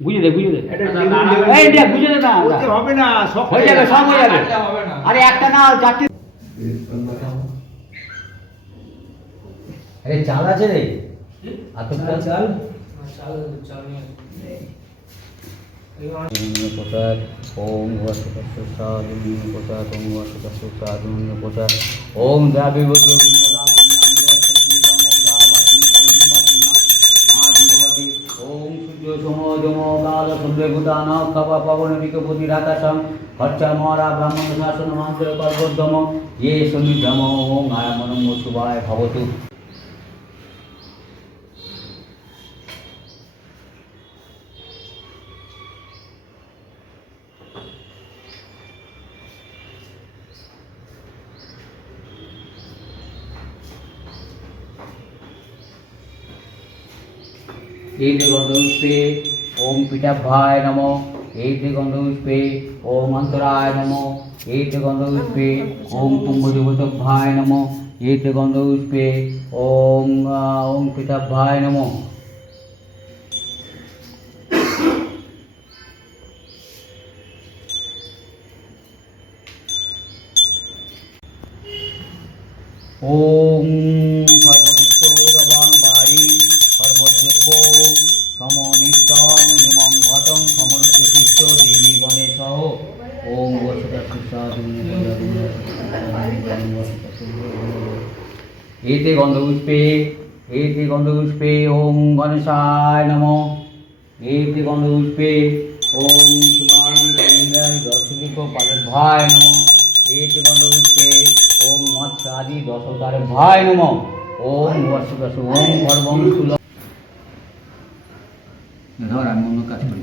বুঝে দে বুঝে দে। এটা ইন্ডিয়া বুঝে দে না হবে না সব হয়ে যাবে সব হয়ে যাবে। আরে একটা না চারটে। আরে চাল আছে রে। চাল চাল। ওম প্রসাদ প্রসাদ ওম ওম কাল সূর্যভূতান কপা পবন বিকপতি রাতাসম খরচা মহারা ব্রাহ্মণ শাসন মন্ত্র কর্বদ্ধম ইয়ে সমিধম ওম আয়মনম শুভায় ভবতু। এই গন্ধপুষ্পে ওম পিঠাভ্যায় নম। এই গন্ধপুষ্পে ওম অন্তরায় নম। এই গন্ধপুষ্পে ওম কুম্ভদেবতভ্যায় নম। এই গন্ধপুষ্পে ওম ওম পিঠাভ্যায় নম। ওম সর্বদিষ্টবাং সমরুদ্রতিষ্ঠ দেবী গণেশ ওম এতে গন্ধপুষ্পে এতে গন্ধপুষ্পে ওম গণেশায় নম। এতে গন্ধপুষ্পে ওম শিবায় দশদীপ পাদভায় নম। এতে গন্ধপুষ্পে ওম মৎস্যাদি দশকারে ভাই নম। ওম বর্ষ ওম গর্বং সুল ধর, আমি অন্য কাজ করি।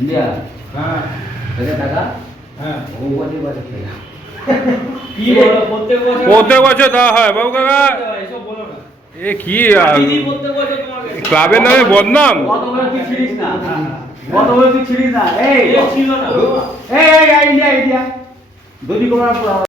হ্যাঁ টাকা হ্যাঁ ও বছর বছর প্রত্যেক বছর দেওয়া হয় বাবু কাকা এ কি ক্লাবের নামে বদনাম না